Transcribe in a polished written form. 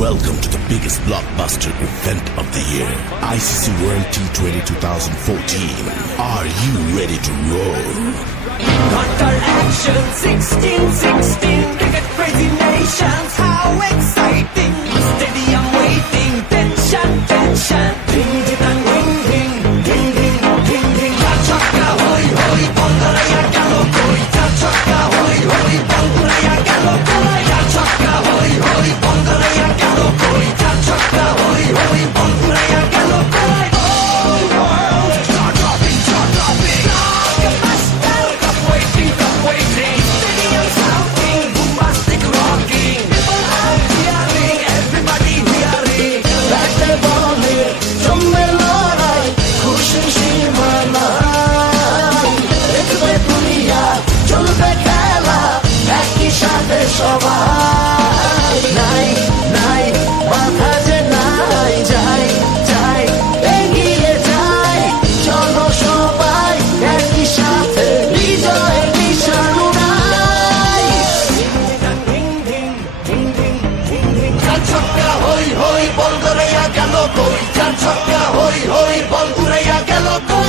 Welcome to the biggest blockbuster event of the year, ICC World T20 2014. Are you ready to roll? Hunter action, 16-16, cricket crazy nations, how exciting! Stadium waiting, tension, tension, ding ding ding ding ding ding ding ding. Cha chaka hoy hoy, bangulaya galo koi. Cha chaka hoy hoy, bangulaya galo koi. Cha chaka hoy hoy, bangulaya galo koi. Cha chaka hoy hoy, bangulaya galo koi. Oh world, start dropping, start dropping. Waiting, stadium shouting, bombastic rocking. People are cheering, everybody hearing. Batte bole, জমবে লড়াই, খুশি সীমানায়। দেখবে দুনিয়া, চলবে খেলা, একই সাথে সবাই। নাই, নাই, বাধা যে নাই, যাই, যাই, এগিয়ে যাই। চলো সবাই, একই সাথে বিজয় নিশান উড়াই। চার ছক্কা হই হই, বল উড়াইয়া গেল কই। চার ছক্কা হই হই, বল উড়াইয়া গেল কই।